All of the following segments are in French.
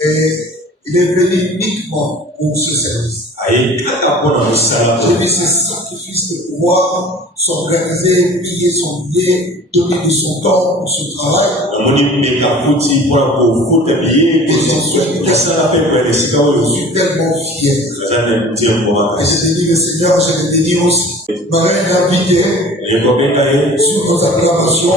Et il est venu uniquement pour ce service. J'ai vu ce sacrifice de pouvoir s'organiser, payer son billet, donner de son temps pour ce travail. Je suis tellement fier. Et j'ai béni le Seigneur, je l'ai béni aussi. Marie est invité sur nos acclamations.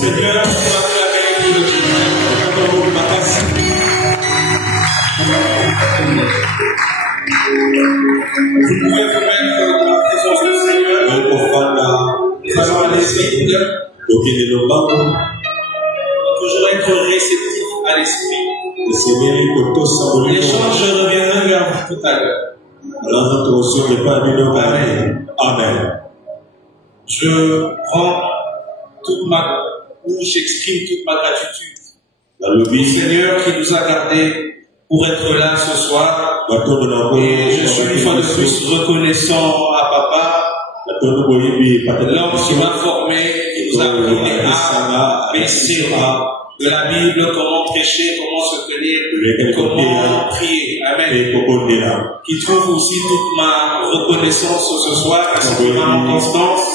Seigneur, nous acclamer pour le Vous pouvez vous mettre dans la présence du Seigneur. Nous allons aller vite. Toujours être réceptif à l'esprit. Les gens, je reviendrai vers vous tout à l'heure. Amen. Amen. Je prends j'exprime toute ma gratitude au Seigneur qui nous a gardés pour être là ce soir. Et je suis une fois de plus reconnaissant à Papa, l'homme qui m'a formé, qui nous a appris les A, B, C, A de la Bible, comment prêcher, comment se tenir, comment prier. Amen. Qui trouve aussi toute ma reconnaissance ce soir, ainsi ma constance.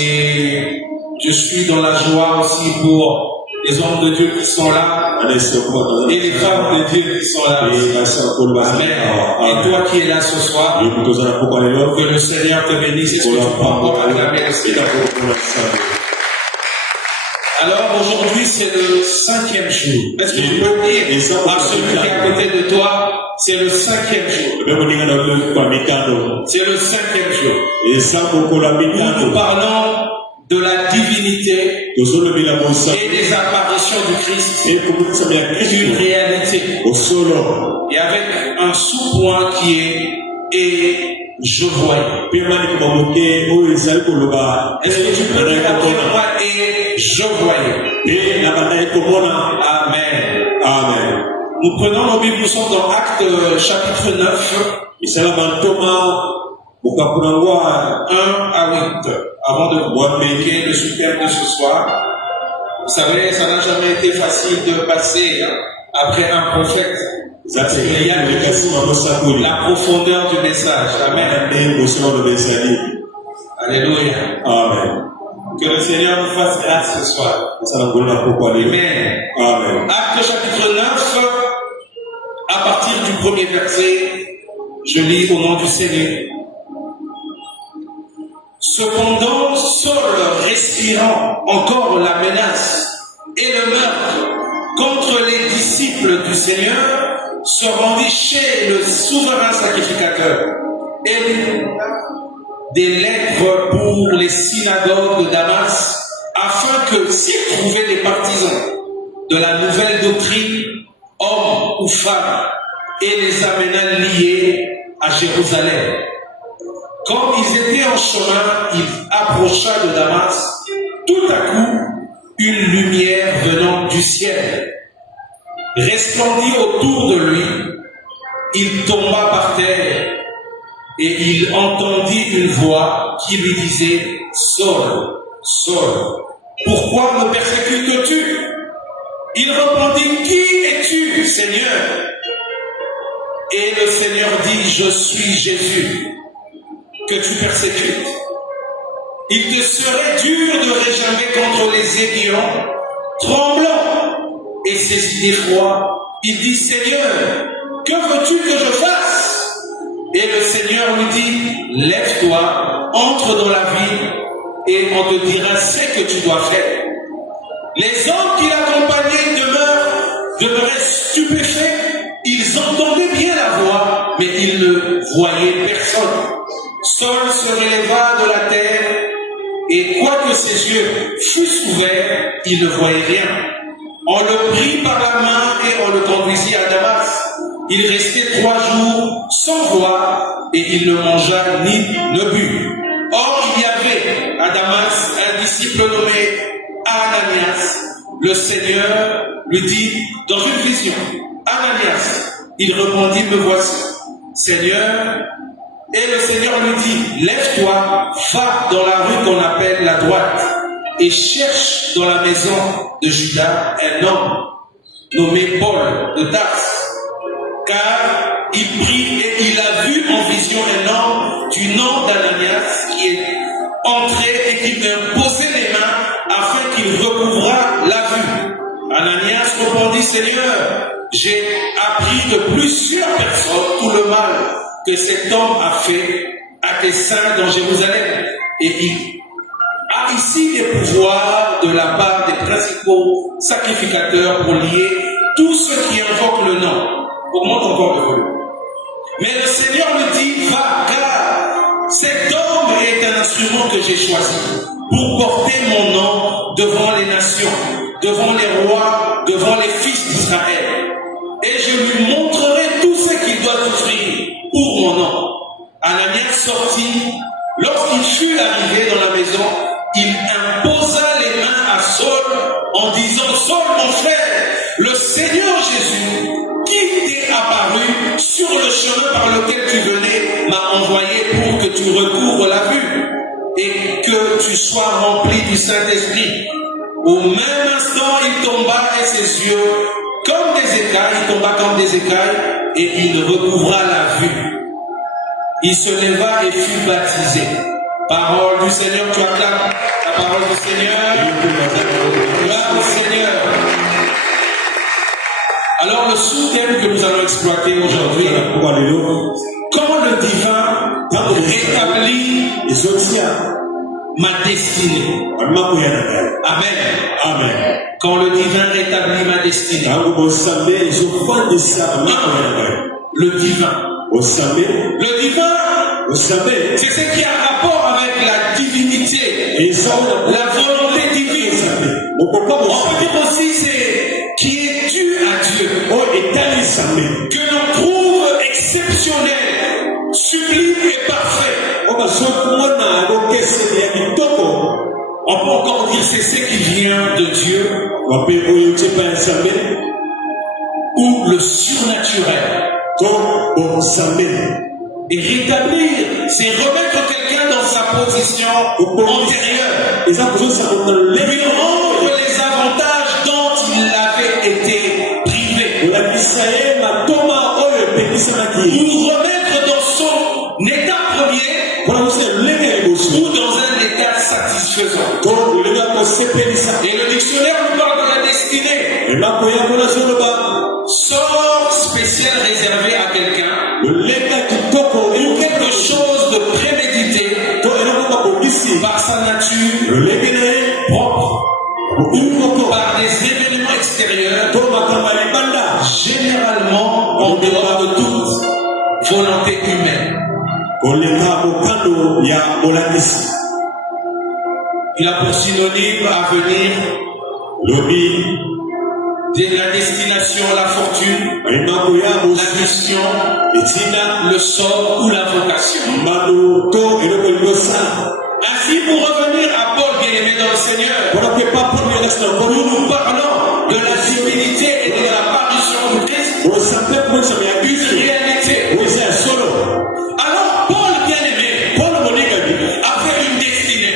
Et je suis dans la joie aussi pour les hommes de Dieu qui sont là et les femmes de Dieu qui sont là. Amen. Et toi qui es là ce soir, que le Seigneur te bénisse. Est-ce que tu peux encore acclamer le Seigneur? Alors aujourd'hui c'est le 5e jour. Est-ce que tu peux dire à celui qui est à côté de toi, c'est le 5e jour. C'est le 5e jour. Nous parlons de la divinité et des apparitions du Christ, une réalité. Et avec un sous-point qui est et je voyais. Est-ce que tu peux dire après moi et je voyais? Amen. Amen. Nous prenons nos Bibles, nous sommes dans Actes chapitre 9. 1 à 8. Avant de communiquer le sous-thème de ce soir. Vous savez, ça n'a jamais été facile de passer après un prophète. Il y a la profondeur du message. Amen. Alléluia. Amen. Que le Seigneur nous fasse grâce ce soir. Amen. Amen. Acte chapitre 9, à partir du premier verset, je lis au nom du Seigneur. Cependant, Saul, respirant encore la menace et le meurtre contre les disciples du Seigneur, se rendit chez le souverain sacrificateur et lut des lettres pour les synagogues de Damas, afin que s'il trouvait des partisans de la nouvelle doctrine, hommes ou femmes, et les amena liés à Jérusalem. Quand ils étaient en chemin, il approcha de Damas. Tout à coup, une lumière venant du ciel resplendit autour de lui. Il tomba par terre et il entendit une voix qui lui disait: Saul, Saul, pourquoi me persécutes-tu? Il répondit: Qui es-tu, Seigneur? Et le Seigneur dit: Je suis Jésus, que tu persécutes. Il te serait dur de réchamer contre les aiguillons. Tremblant et saisi d'effroi, il dit: Seigneur, que veux-tu que je fasse? Et le Seigneur lui dit: Lève-toi, entre dans la ville, et on te dira ce que tu dois faire. Les hommes qui l'accompagnaient demeuraient stupéfaits. Ils entendaient bien la voix, mais ils ne voyaient personne. Saul se releva de la terre, et quoique ses yeux fussent ouverts, il ne voyait rien. On le prit par la main et on le conduisit à Damas. Il restait 3 jours sans voir, et il ne mangea ni ne but. Or, il y avait à Damas un disciple nommé Ananias. Le Seigneur lui dit dans une vision: Ananias. Il répondit: Me voici, Seigneur. Et le Seigneur lui dit: Lève-toi, va dans la rue qu'on appelle la droite, et cherche dans la maison de Judas un homme nommé Paul de Tarse. Car il prit et il a vu en vision un homme du nom d'Ananias qui est entré et qui lui imposait les mains afin qu'il recouvrât la vue. Ananias répondit: Seigneur, j'ai appris de plusieurs personnes tout le mal que cet homme a fait à tes saints dans Jérusalem. Et a ici des pouvoirs de la part des principaux sacrificateurs pour lier tous ceux qui invoquent le nom. Augmente encore le volume. Mais le Seigneur me dit, va, car cet homme est un instrument que j'ai choisi pour porter mon nom devant les nations, devant les rois, devant les fils d'Israël. Et je lui montrerai tout ce qu'il doit souffrir pour mon nom. Ananias sortit. Lorsqu'il fut arrivé dans la maison, il imposa les mains à Saul en disant, Saul mon frère, le Seigneur Jésus, qui t'est apparu sur le chemin par lequel tu venais, m'a envoyé pour que tu recouvres la vue et que tu sois rempli du Saint-Esprit. Au même instant, il tomba et ses yeux, comme des écailles, il tomba comme des écailles et il recouvra la vue. Il se leva et fut baptisé. Parole du Seigneur, tu acclames la parole du Seigneur. Gloire au Seigneur. Alors le sous-thème que nous allons exploiter aujourd'hui, comment le divin rétablit ma destinée. Amen. Amen. Quand le divin rétablit ma destinée. Le divin. Le divin, c'est ce qui a rapport avec la divinité, la volonté divine. On peut dire aussi c'est qui est dû à Dieu, que l'on trouve exceptionnel, sublime et parfait. On peut encore dire c'est ce qui vient de Dieu, ou le surnaturel. Et rétablir, c'est remettre quelqu'un dans sa position antérieure, lui rendre les avantages dont il avait été privé, nous remettre dans son état premier ou dans un état satisfaisant. Et le dictionnaire nous parle de la destinée. Sort spécial réservé à quelqu'un ou quelque chose de prémédité par sa nature propre ou par des événements extérieurs, généralement en dehors de toute volonté humaine. Il a pour synonyme à venir de la destination, la fortune, la mission, le sort ou la vocation. Ainsi, pour revenir à Paul bien-aimé dans le Seigneur, nous parlons de la divinité et de l'apparition du Christ, une réalité. Alors, Paul bien-aimé avait une destinée.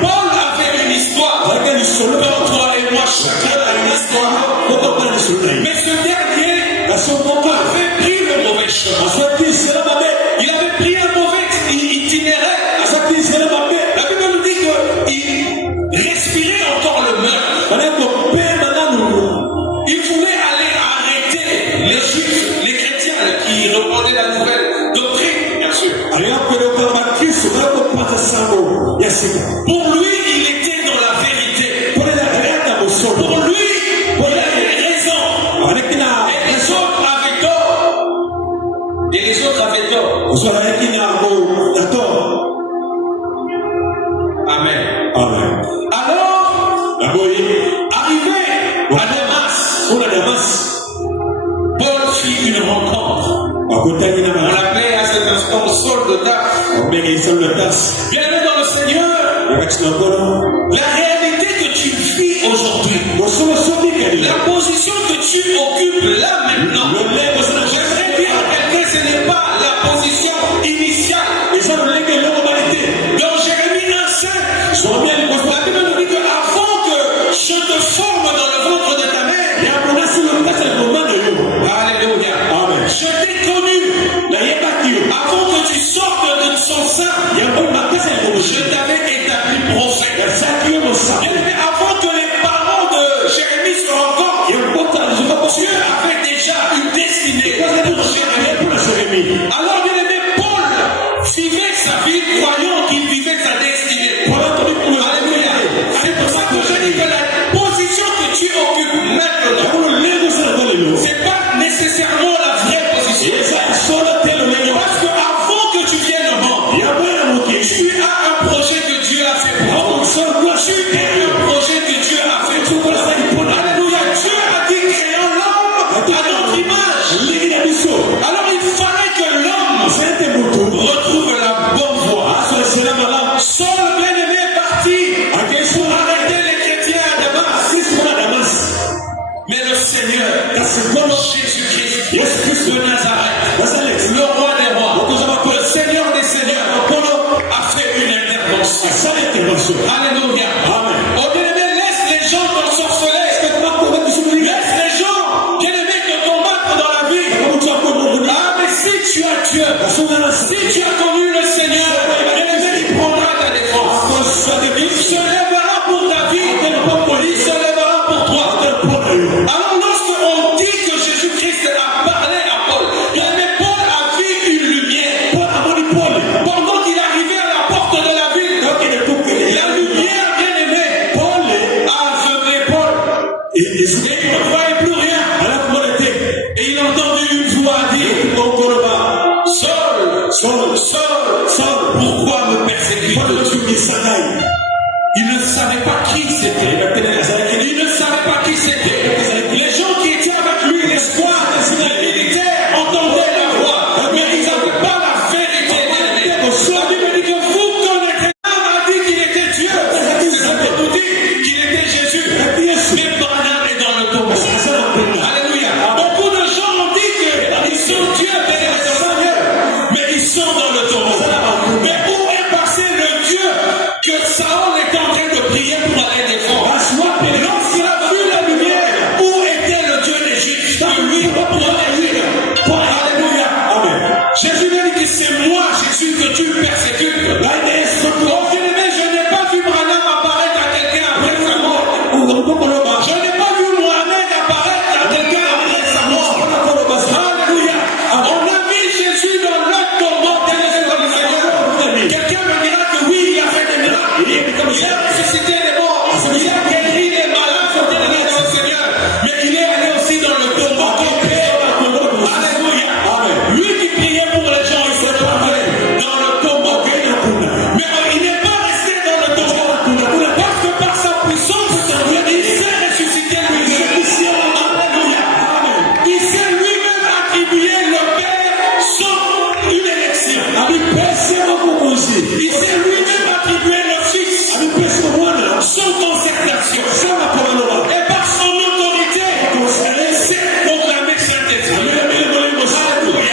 Paul avait une histoire. Comme toi et moi, chacun a une histoire. Mais ce dernier avait pris le mauvais chemin. Il avait pris un mauvais itinéraire. La Bible nous dit qu'il respirait encore le meurtre. Il voulait aller arrêter les Juifs, les chrétiens qui reprenaient la nouvelle doctrine, bien sûr. Pour lui, il était dans la vérité. Pour lui, il avait raison. Et les autres avaient tort. Et les autres avaient tort. Amen. Alors, arrivé à Damas, Paul fit une rencontre. On l'appelait à cet instant Saul de Tarse. Bien aimé dans le Seigneur, la réalité que tu vis aujourd'hui, la position que tu occupes là maintenant, j'aimerais dire à quelqu'un, ce n'est pas la position initiale. Dans Jérémie 1:5, la Bible nous dit qu'avant que je te forme dans le ventre de ta mère, alléluia, je t'ai connu. Avant que tu sortes de son sein, je t'avais établi prophète. Mais avant que les parents de Jérémie se rencontrent, Dieu avait déjà une destinée pour Jérémie. Alors bien aimé, Paul vivait sa vie croyant qu'il vivait sa destinée. Tu as un projet que Dieu a fait pour toi. Tu es un projet que Dieu a fait pour toi. Alléluia. Dieu a dit créons l'homme à notre image. Alors il fallait que l'homme retrouve la bonne voie. Saul, bien-aimé, est parti pour arrêter les chrétiens à Damas. Mais le Seigneur, Jésus-Christ de Nazareth, le roi des rois, le Seigneur des seigneurs, a fait une intervention. Alléluia. Oh bien-aimé, laisse les gens t'ensorceler. Laisse les gens, bien-aimé, te combattre dans la vie. Ah, mais si tu as Dieu, si tu as connu le Seigneur, bien-aimé, il prendra ta défense. Il se lèvera pour ta vie. Il se lèvera pour toi. Alors lorsqu'on dit que Jésus-Christ a parlé à Paul, bien-aimé, Paul a vu une lumière. Pendant qu'il arrivait à la porte de la ville, la lumière, bien-aimé, Paul a aveuglé Paul. Et il ne voyait plus rien. Et il a entendu une voix dire, Saul, pourquoi me persécutes? Il ne savait pas qui c'était. Il ne savait pas qui c'était. Les gens qui étaient avec lui, les squads, les militaires, entendaient la voix, mais ils n'avaient pas la vérité. La Bible dit que vous connaissez. Branham a dit qu'il était Dieu. Ça veut nous dire qu'il était Jésus. Mais Branham est dans le tombeau. Alléluia. Beaucoup de gens ont dit qu'ils sont Dieu, mais ils sont dans le tombeau. Mais où est passé le Dieu que Saul était en train de prier pour aller défendre? Lorsqu'il a vu la lumière, où était le Dieu des Juifs? Lui, pour aller. Alléluia. Jésus lui dit que c'est moi, Jésus, que tu persécutes. Oh, bien-aimé, je n'ai pas vu Branham apparaître à quelqu'un après sa mort. Je n'ai pas vu Mohamed apparaître à quelqu'un après sa mort. Alléluia. On a mis Jésus dans le tombeau. Quelqu'un me dira que oui, il a fait des miracles. Il a ressuscité les morts. Il a guéri les malades dans le Seigneur. Mais il est allé aussi dans le tombeau. Alléluia. Lui qui priait pour les gens, il s'est trouvé dans le tombeau. Mais il n'est pas resté dans le tombeau. Parce que par sa puissance, il s'est ressuscité lui-même. Alléluia. Il s'est lui-même attribué le Père sans une élection. Il s'est lui-même attribué le Fils sans concertation. Et par son autorité, il s'est proclamé Saint-Esprit. Alléluia.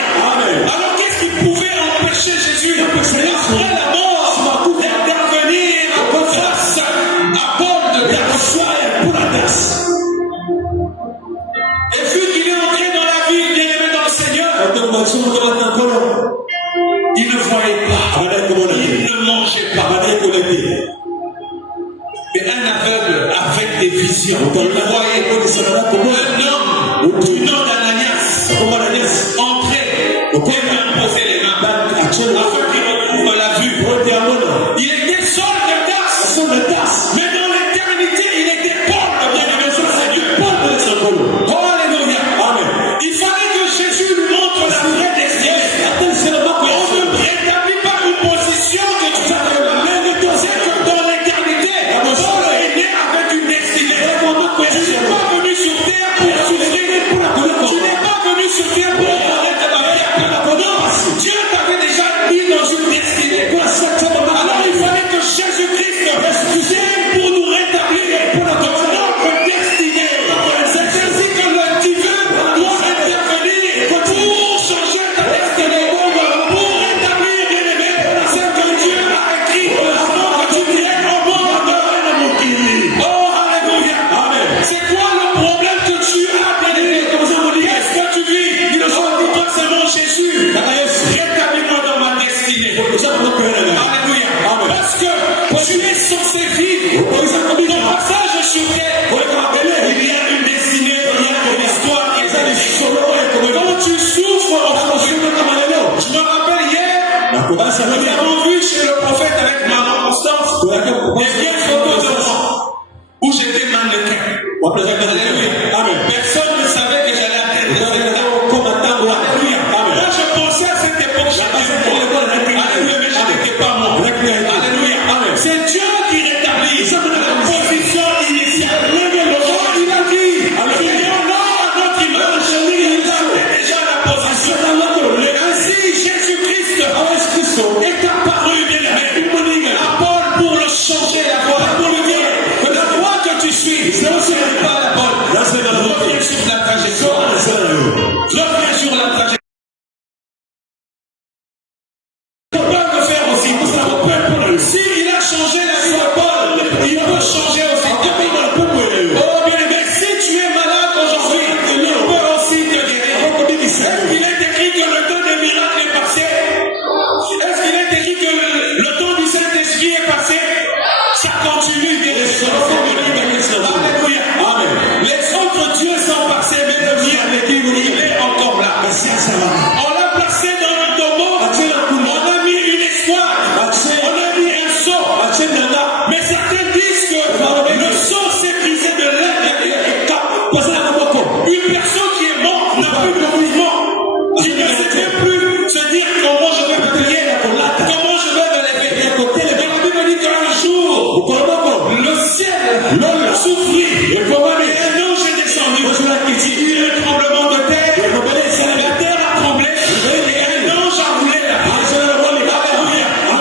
Alors qu'est-ce qui pouvait empêcher Jésus après la mort d'intervenir face à Paul de Tarse? Et vu qu'il est entré dans la ville, bien-aimé dans le Seigneur, il ne voyait pas, il ne mangeait pas. Mais un aveugle avec des visions, il voyait un homme du nom d'Ananias entrer et lui imposer les mains afin qu'il retrouve la vue. Il était Saul de Tarse, mais dans l'éternité, il était Paul, bien-aimé sur le Seigneur. Oh, alléluia. Il fallait que Jésus lui montre la vraie destinée. On ne rétablit pas une position que tu as de c'est que dans l'éternité, Paul est né avec une destinée. Tu n'es pas venu sur terre pour souffrir. Tu n'es pas venu sur terre pour connaître ta vie. Non, Dieu t'avait déjà mis dans une destinée. Alors il fallait que Jésus-Christ vienne pour nous rétablir dans notre destinée. C'est ainsi que le divin doit intervenir pour changer ta destinée, pour rétablir, bien-aimé, ce que Dieu a écrit avant que tu viennes au monde. Oh, alléluia. C'est quoi le problème que tu as, bien-aimé? Qu'est-ce que tu vis? Toi, c'est mon Jésus. Rétablis-moi dans ma destinée. Alléluia. Parce que tu es censé vivre ton passage sur terre. Il y a une destinée, il y a une histoire qui est allée. Quand tu souffres, je me rappelle hier, nous avons vu chez le prophète avec maman Constance des vieilles photos de moi où j'étais mannequin. Alléluia. Personne ne savait que j'allais atteindre cette étape. Alléluia. Moi je pensais à cette époque, alléluia, mais je n'étais pas moi. changé la vie de Paul, il peut changer aussi ta vie. Oh bien-aimé, si tu es malade aujourd'hui, il peut aussi te guérir. Est-ce qu'il est écrit que le temps des miracles est passé? Est-ce qu'il est écrit que le temps du Saint-Esprit est passé? Ça continue, bien sûr. Alléluia. Amen. Les autres dieux sont passés, mais le mien, il est encore là. On l'a placé dans le tombeau. On a mis une escouade. On a mis un seau. Mais certains disent que le seau s'est brisé de l'intérieur. Une personne qui est morte n'a plus de mouvement. Qui ne sait même plus se dire comment je vais me prier, comment je vais me lever. Et la Bible dit qu'un jour, le ciel souffrit. Et un ange est descendu. Il y a eu un tremblement de terre. La terre a tremblé. Et un ange a roulé là.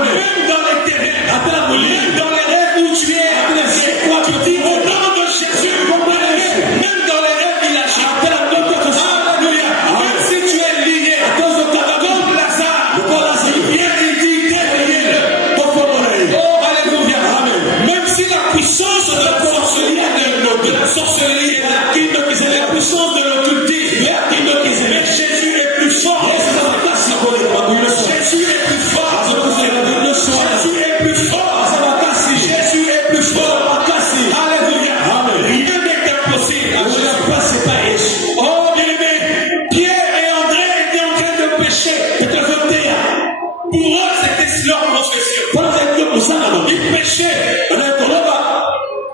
Même dans les ténèbres, même dans les rêves où tu es, tu dis au nom de Jésus. Même dans les rêves, il a chanté. Alléluia. Même si tu es lié, comme Lazare, il vient et dit, t'es lié. Oh, alléluia. Même si la puissance de la sorcellerie est là, la puissance de l'occultisme, mais Jésus est plus fort. Jésus est plus fort. Jésus est plus fort. Jésus est plus fort. Alléluia. Rien n'est impossible. Oh, bien-aimé, Pierre et André étaient en train de pécher. Pour eux, c'était leur confession. Ils péchaient.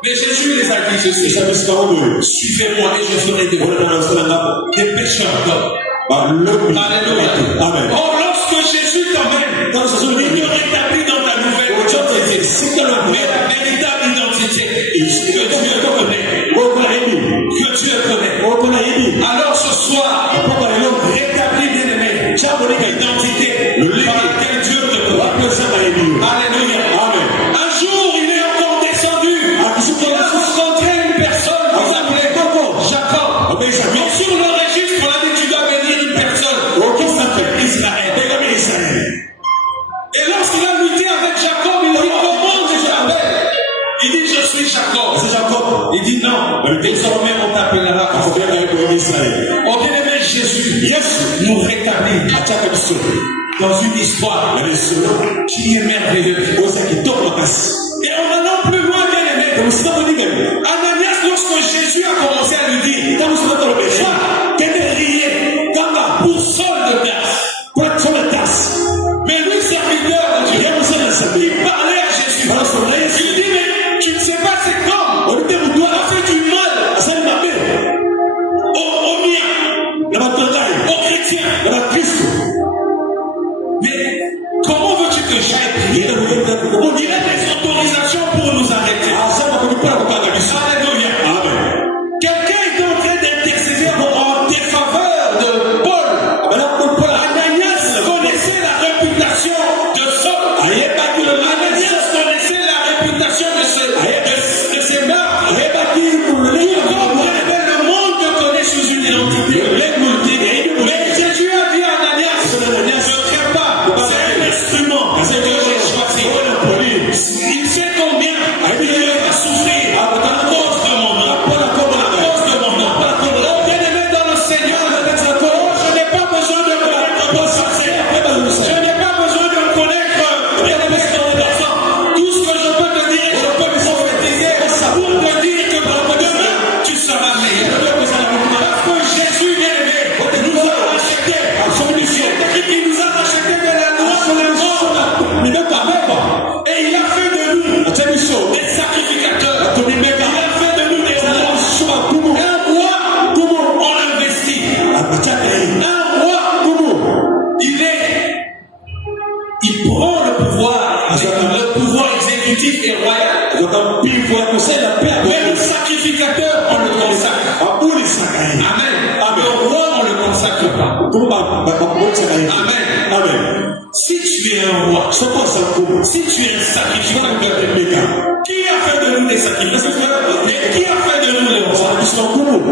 Mais Jésus les a dit ceci. Suivez-moi et je ferai de vous des pécheurs d'hommes. Alléluia. Amen. Or, lorsque Jésus t'emmène, il te rétablit dans ta nouvelle identité. Mais la véritable identité que Dieu connaît. Alors ce soir, rétablis bien-aimé l'identité par laquelle Dieu te connaît. Alléluia. Amen. Un jour, il est encore descendu. Il a rencontré une personne qui s'appelait Jacob. Et sur le registre, on a dit tu dois bénir une personne qui s'appelle Israël. Et lorsqu'il a lutté avec Jacob, il dit comment je t'appelle? Il dit je suis Jacob. C'est Jacob. Il dit non. Désormais on t'appellera Israël. Oh bien-aimé, Jésus nous rétablit dans une histoire qui est merveilleuse. Et en allant plus loin, bien-aimé, Ananias, lorsque Jésus a commencé à lui dire, pour Saul de Tarse. Mais lui, serviteur de Dieu, il parlait à Jésus. Il dit, mais tu ne sais pas c'est comme. On a fait du mal aux miens, aux chrétiens, mais comment veux-tu que j'aille prier? On dirait des autorisations pour nous arrêter. Alléluia. Amen. Quelqu'un est en train d'intercéder en défaveur de Paul. Ananias connaissait la réputation de Saul. Ananias connaissait la réputation de ses meurtres. Le monde te connaît sous une identité. Mais Jésus a dit à Ananias, ne crains pas, c'est un instrument que j'ai choisi. Il sait combien il va souffrir à cause de mon nom. Oh, bien-aimé dans le Seigneur, je n'ai pas besoin de connaître vos sorcières. Je n'ai pas besoin de connaître les personnes. Tout ce que je peux te dire, je peux me prophétiser pour te dire que demain, tu seras meilleur. Parce que Jésus, bien-aimé, nous a racheté. Il nous a racheté de la loi sur le monde. Et il a fait de nous des sacrificateurs. Il a fait de nous des rois. Un roi, on l'investit. Un roi, il prend le pouvoir exécutif et royal. Mais le sacrificateur, on le consacre. Amen. Le roi, on ne le consacre pas. Amen. Si tu es un roi, si tu es un sacrificateur, qui a fait de nous des sacrificateurs? Et qui a fait de nous des rois?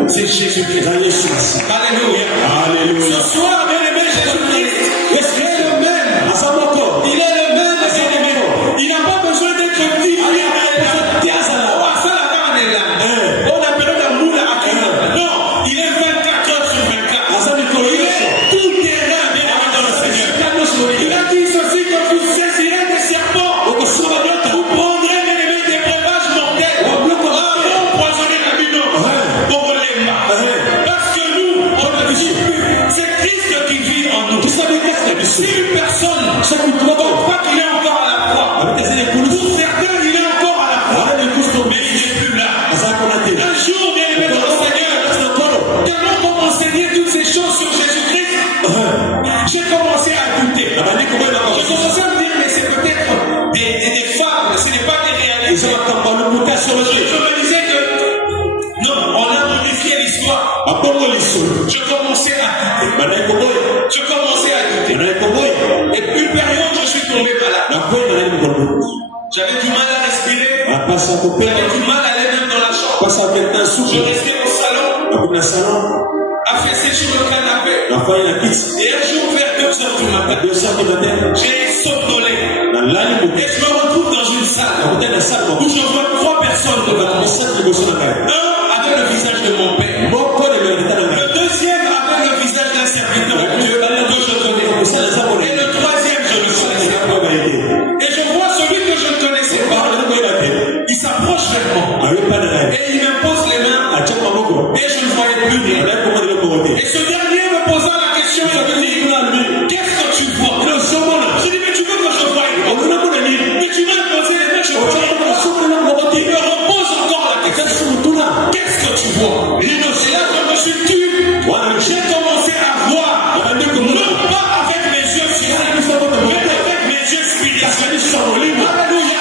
C'est Jésus-Christ. Alléluia. Ce soir, bien-aimé, Jésus-Christ est le même. Il est le même, bien-aimé. Il n'a pas besoin d'être des fables, ce n'est pas des réalités. Je me disais que non, on a modifié l'histoire. Je commençais à douter. Et puis une période, je suis tombé malade. J'avais du mal à respirer. J'avais du mal à aller même dans la chambre. Je restais au salon, affaissé sur le canapé. Et un jour, vers 2h du matin, j'ai somnolé. Et je me retrouve dans une salle où je vois 3 personnes devant moi. Un avec le visage de mon père. Le deuxième avec le visage d'un serviteur de Dieu que je connais. Et le troisième, je le connaissais pas. Et je vois celui que je ne connaissais pas. Il s'approche vers moi. Et il m'impose les mains. Et je ne voyais plus rien. Et ce dernier me posa la question, il me dit, qu'est-ce que tu vois? Je dis, mais tu veux que je voie? Mais tu m'as posé les mains, je vois. Il me repose encore la question. Qu'est-ce que tu vois? Et là, je me suis tué. J'ai commencé à voir, non pas avec mes yeux physiques, mais avec mes yeux spirituels. Alléluia.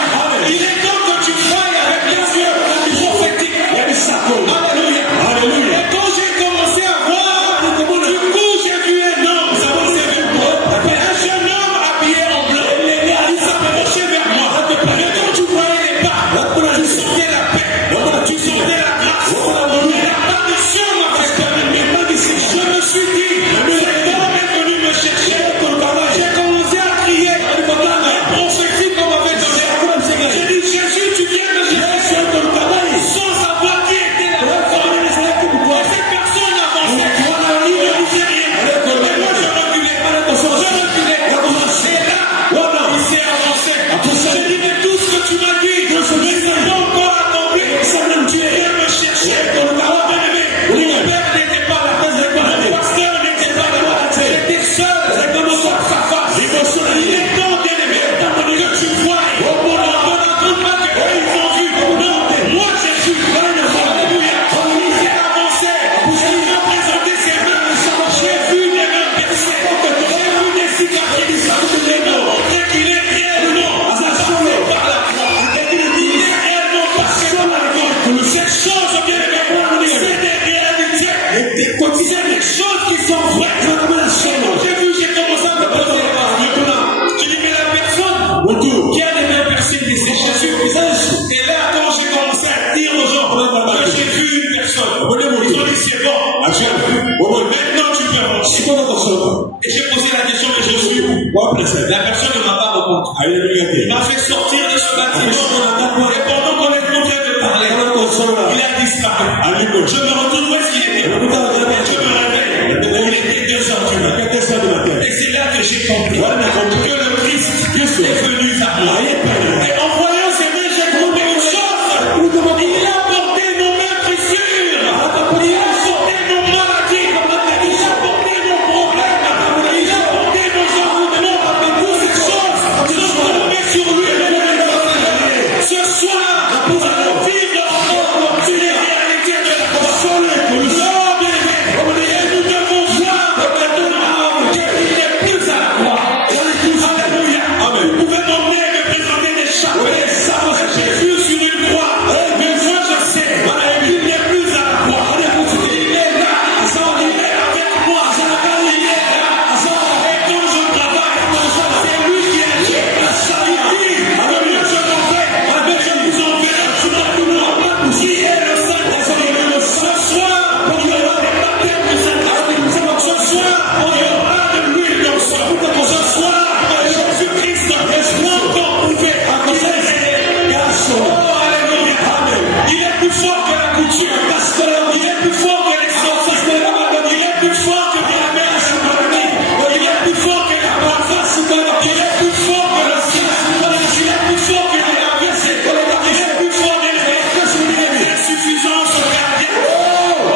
Il est temps que tu voies avec les yeux prophétiques. Alléluia. Et quand j'ai commencé à voir, du coup j'ai vu un homme s'avancer vers moi. Un jeune homme habillé en blanc. Il s'approchait vers moi. Mais quand tu voyais les pas, tu sentais la paix, tu sentais la grâce. Et la permission m'a fait terminer. Je me suis dit, cet homme est venu me chercher. J'ai commencé à crier. La prophétie qu'on m'avait donnée. J'ai dit, Jésus, tu viens me chercher. Sans savoir qui était la personne. Et cette personne avançait. Il ne disait rien. Et moi, je reculais. Et là, il s'est avancé. J'ai dit, mais tout ce que tu m'as dit, mais ça n'a pas encore accompli. Tu viens me chercher. Mon père n'était pas là. Le pasteur n'était pas là. J'étais seul. Face à face. Il est temps, bien-aimé, que tu vois. On n'entend pas que eux, ils ont vu. Non, moi j'ai vu. Alléluia. Il s'est avancé. Il m'a présenté ses mains. J'ai vu des mains percées. J'ai vu des cicatrices. Et qu'il est réellement passé par la croix. Il est réellement passé par la croix. Cette chose, bien-aimé, c'est des réalités. C'est des choses qui sont vraies. J'ai vu, j'ai commencé à me poser la question. J'ai dit, mais la personne qui a les mains percées, c'est Jésus. Et là, quand j'ai commencé à dire aux gens que j'ai vu une personne, ils ont dit, c'est bon. Maintenant, tu peux avancer. Et j'ai posé la question, mais Jésus, la personne ne m'a pas répondu. Il m'a fait sortir de ce bâtiment. Et pendant qu'on est en train de parler, il a disparu. Je me retourne où est-ce qu'il était. Je me réveille. Il était 2h du matin. Et c'est là que j'ai compris que le Christ est venu à moi. Et en voyant ses mains, j'ai compris une chose. Il a porté nos mains blessures. Il a porté nos maladies. Il a porté nos problèmes. Il a porté nos envoûtements. Toutes ces choses se sont tombées sur lui. Ce soir, nous allons vivre encore une réalité de la croix. Et nous devons voir qu'il n'est plus à la croix. Alléluia. Vous pouvez m'emmener et me présenter des chapeaux. Jésus sur une croix. Mais moi je sais qu'il n'est plus à la croix. Il est là. Il est avec moi. Il est là. Et quand je travaille, c'est lui qui est là. Il dit, alléluia, je m'en vais. Mais je vous enverrai qui est le Saint-Esprit. Ce soir, il y aura des baptêmes du Saint-Esprit. Ce soir, il y aura de l'huile d'encens. Ce soir, Jésus-Christ est encore prouvé. Oh, alléluia. Il est plus fort que la couture. Il est plus fort que les sorties. Il est plus fort que la mer. Il est plus fort que la base. Il est plus fort que le ciel. Il est plus fort que la versée. Il est plus fort que l'insuffisance cardiaque. Oh,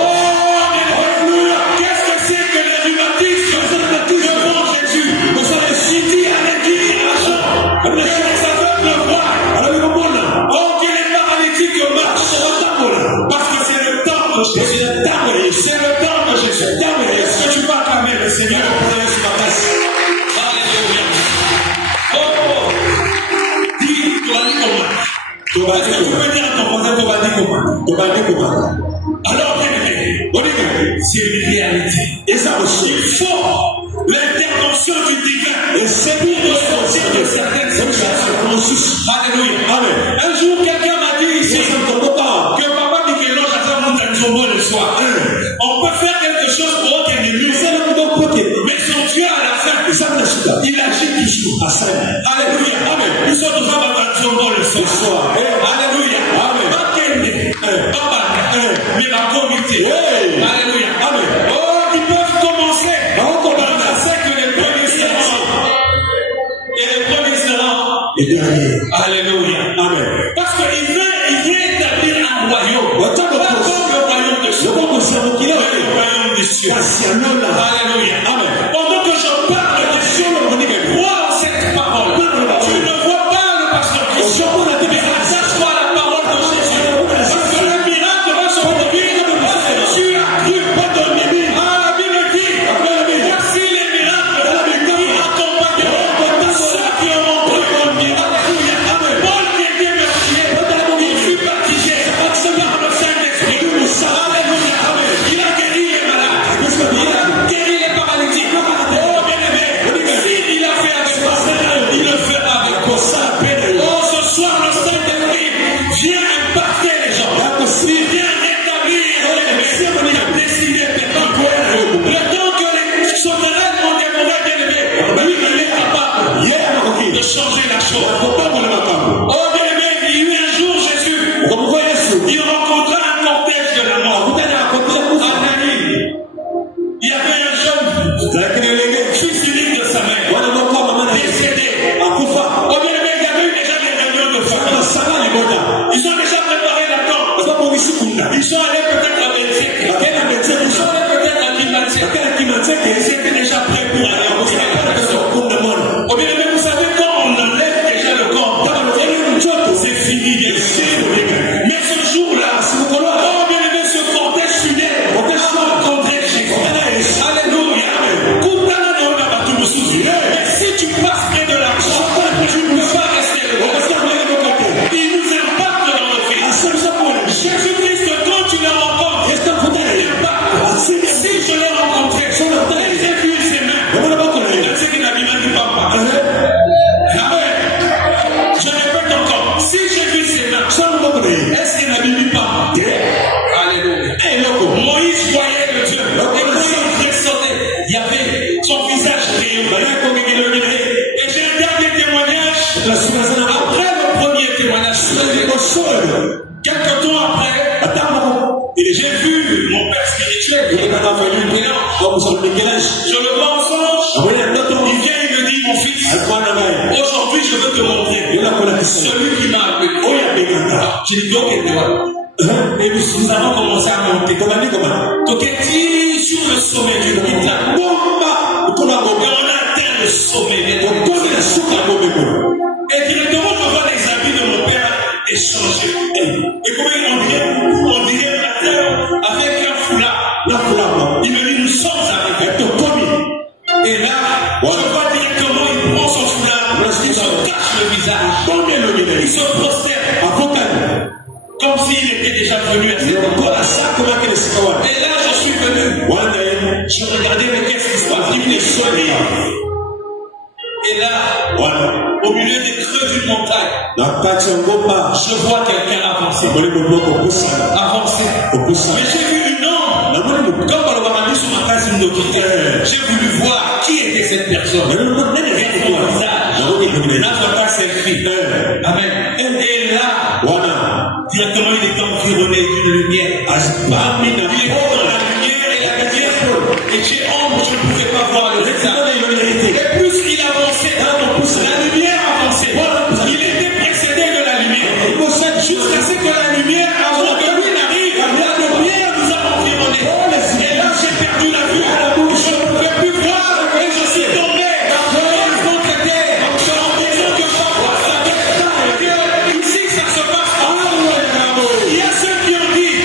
alléluia. Qu'est-ce que c'est que les rhumatismes devant Jésus? Si dit avec qui argent, que les aveugles voient. Oh, que les paralytiques marchent. Est-ce que tu peux dire à ton voisin comment? Alors, bien aimé, c'est une réalité. Et ça aussi, il faut l'intervention du divin. Et c'est pour sortir de certaines situations. Alléluia. Amen. Un jour, quelqu'un m'a dit ici que papa dit que l'on a le soir. On peut faire quelque chose pour autre ennemi. Mais son Dieu à la fin, il agit toujours. Alléluia. Amen. Nous sommes tous en le soir. Alléluia. Amen. Mais la comité. Alléluia. Amen. Oh, ils peuvent commencer. On sait que les premiers seront. Et les premiers seront. Et derniers. Alléluia. Amen. Parce qu'il veut établir un royaume. Pas comme le royaume de Dieu. Le royaume de Dieu. Alléluia. Amen. Pendant que je parle de Dieu, crois en cette parole. Tu ne vois pas le pasteur Christian. Mais attache-toi à la parole de Jésus. Parce que le miracle va se produire. Parce que tu as cru. La Bible dit, voici les miracles qui accompagneront ceux qui auront cru. Alléluia. Paul qui était meurtrier, il fut baptisé par le Saint-Esprit. Alléluia. Il a guéri les malades. Il a guéri les paralytiques. Oh bien aimé, s'il a fait avec toi, il le fera avec toi. Oh, ce soir, le Saint-Esprit vient impacter les gens. Il vient rétablir les décider le temps que les sauterelles ont dévoré, bien aimé, lui, il est capable de changer la chose. Oh bien aimé, il y a eu un jour Jésus, il rencontra un cortège de la mort. Il y avait un jeune fils unique de sa mère, décédé. Oh bien aimé, il y avait eu déjà des réunions de famille. Ils ont déjà préparé la tente. Ils sont allés peut-être à Belzec. Ils sont allés peut-être à Kimatek. Ils étaient déjà prêts pour aller en Israël. Oh bien aimé, vous savez, quand on enlève déjà le corps, c'est fini, bien sûr. Mais ce jour-là, oh bien aimé, ce cortège funèbre a rencontré Jésus. Alléluia. Mais si tu passes près de l'argent, tu ne peux pas rester là. Il nous impacte dans le film. Jésus-Christ, quand tu l'as rencontré, il impacte. Si je l'ai rencontré, j'ai vu ses mains. C'est que la Bible dit papa. Amen. Je répète encore. Si j'ai vu ses mains, est-ce que la Bible dit papa? Alléluia. Moïse voyait le Dieu. Et Moïse sautait. Il y avait son visage rayonnant. Et j'ai un dernier témoignage. Après le premier témoignage, quelques temps après, j'ai vu mon père spirituel. Je le vois en songe. Il vient, il me dit, mon fils, aujourd'hui je veux te montrer celui qui m'a appelé. J'ai dit, ok, toi. Et nous avons commencé à monter. Donc, sur le sommet du Mont. Et on a atteint le sommet. Et directement, je vois les habits de mon père échanger. Et comment on dirait avec un foulard. Il me dit, nous sommes arrivés. Et là, je vois directement, il prend son foulard, il se cache le visage. Il se prosterne. Comme s'il était déjà venu à cette époque. Et là, je suis venu. Je regardais, mais qu'est-ce qui se passe? Il venait sonner. Et là, au milieu des creux d'une montagne, je vois quelqu'un avancer. Mais j'ai vu une ombre. Comme on l'a mis sur ma case, j'ai voulu voir qui était cette personne. Son visage. Là, je vois selfie. Amen. Et là, directement, il est environné d'une lumière. Il est dans la lumière et la lumière. Et j'ai ombre, je ne pouvais pas voir le visage. Et plus il avançait, la lumière avançait. Il était précédé de la lumière. Jusqu'à ce que la lumière, avant que lui n'arrive, la lumière nous a environnés. Et là, j'ai perdu la vue. Je ne pouvais plus voir et je suis tombé. Ici, ça se passe. Il y a ceux qui ont dit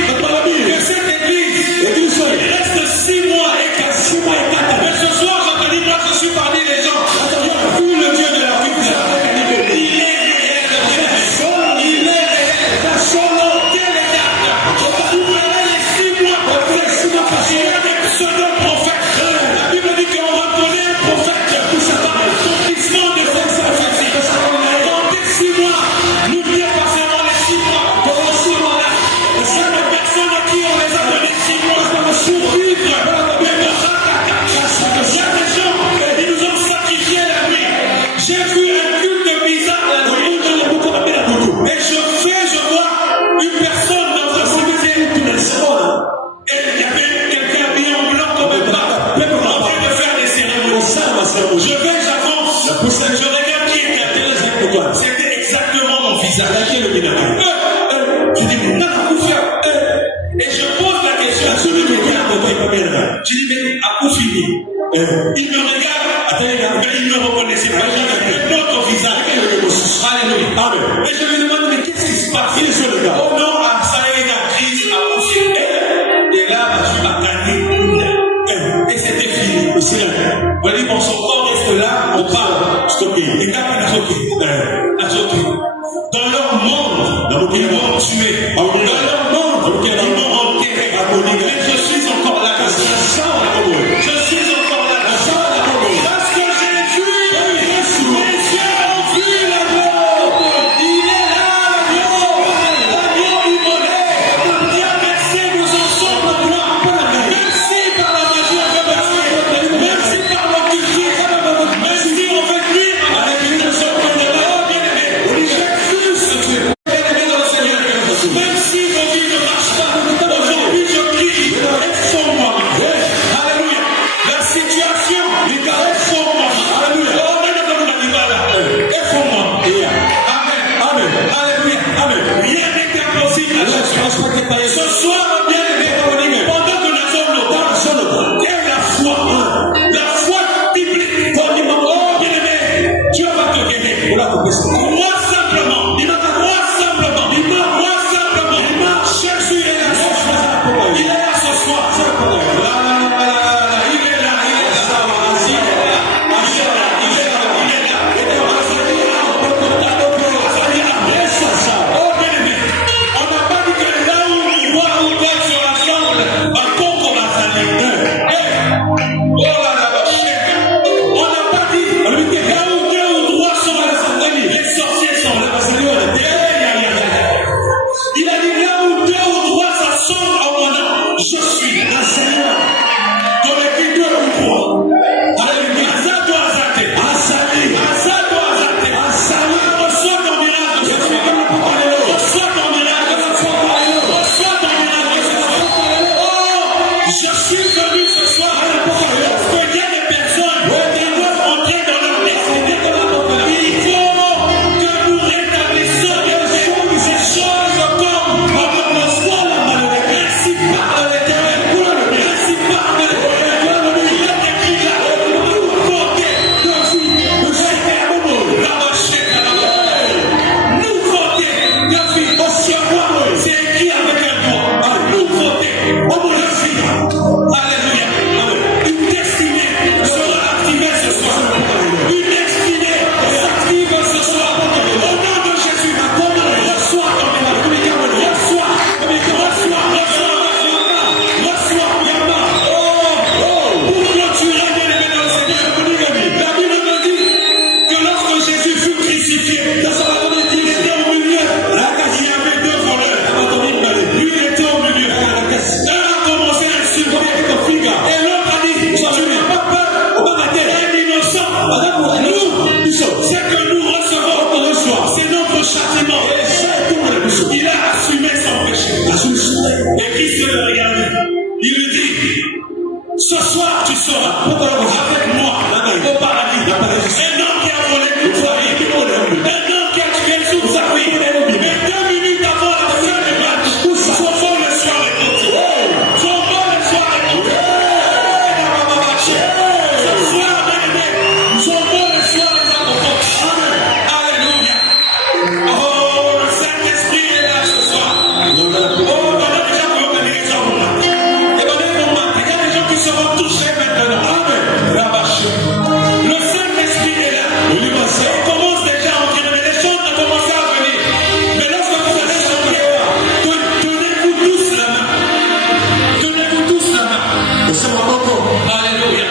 que cette église reste 6 mois et 4 mois. visage. Je dis, non, et je pose la question. Je dis, mais Akoufini, il me regarde, mais il ne me reconnaissait pas. J'avais un autre visage. Alléluia. Et je me demande, mais qu'est-ce qui se passe? Oh non, ça y est, la crise Akoufini. Et là, je suis à gagner. Et c'était fini. On dit, bon, son corps reste là, on parle. Stocké. Et là, on a stocké. Dans leur monde, ils m'ont tué. Dans leur monde, ils m'ont enterré. Mais je suis encore là. Je suis encore là. Parce que j'ai vu, les yeux ont vu la gloire. Il est là, l'agneau immolé. Qui a versé nos ensembles de gloire. Merci par la magie, merci par l'occultisme. Merci, on veut dire avec une seule bien-aimé. Même si vos vies ne marchent pas, aujourd'hui je prie, aide-moi. Alléluia. La situation, aide-moi. Alléluia. Aide-moi. Amen. Alléluia. Rien n'est impossible. Ce soir, bien-aimé, pendant que nous sommes là, et la foi biblique, bien-aimé, Dieu va te guérir. Moi simplement. Jésus est là. Il est là ce soir. Il est là. Oh bien-aimé, on n'a pas dit que là où roi ou God se rassemble, un concours va salir. Oh là là, on n'a pas dit là où 2 ou 3 sont rassemblés, les sorciers sont là. Il a dit là où 2 ou 3 s'assemblent en mon nom, je suis un Seigneur. Comme écrit 2 ou 3. Alléluia. Reçois ton miracle. Reçois ton miracle. Je suis venu ce soir parce qu'il y a des personnes qui doivent entrer dans leur destinée. Il faut que nous rétablissions ces choses comme merci par l'Éternel. Merci par l'Éternel. Il y a des qui là nous voter de vie. Nous voter de vie. C'est écrit avec un doigt. Nous voter de vie. Alléluia. Une destinée sera activée ce soir. Une destinée s'active ce soir. Au nom de Jésus, reçois ton miracle. Reçois. Pour clôturer, bien-aimé dans le Seigneur, la Bible me dit que lorsque Jésus fut crucifié, il était au milieu. Il y avait 2 voleurs. Lui, il était au milieu. Un a commencé à insulter. Et l'autre a dit, tu n'as pas peur. Un innocent. Nous, c'est que nous recevons. C'est notre châtiment. Il a assumé son péché. Et qui se le regarde, il lui dit, ce soir tu seras avec moi au paradis. Un homme qui a volé toute sa vie. Un homme qui a tué toute sa vie. Mais 2 minutes avant la fin du match, son bon le soir est compté. Ce soir, bien-aimé, son bon le soir est compté. Alléluia. Oh, le Saint-Esprit est là ce soir. Oh, on a déjà organisé ça. Il y a des gens qui seront touchés maintenant. Amen. Le Saint-Esprit est là. On commence déjà à entrer, mais les choses ont commencé à venir. Mais lorsque vous allez chanter, tenez-vous tous la main. Alléluia.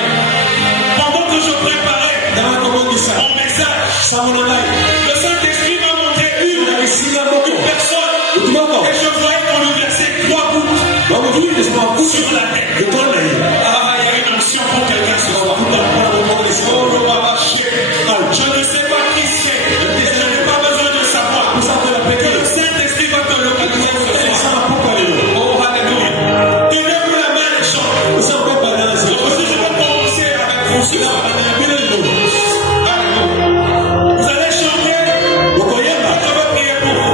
Pendant que je préparais mon message, le Saint-Esprit m'a montré une personne. Et je voyais qu'on lui versait 3 gouttes sur la tête. Il y a une onction pour quelqu'un ce soir. Je ne sais pas qui c'est. Et je n'ai pas besoin de savoir. Que le Saint-Esprit va te localiser ce soir. Oh, alléluia. Tenez-vous la main et chantez. Je vais commencer avec vous ce soir. Alléluia. Vous allez chanter. Je vais prier pour vous.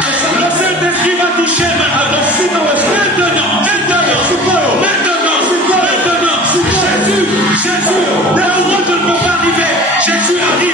Le Saint-Esprit va toucher maintenant. Jésus, là où moi je ne peux pas arriver, Jésus arrive.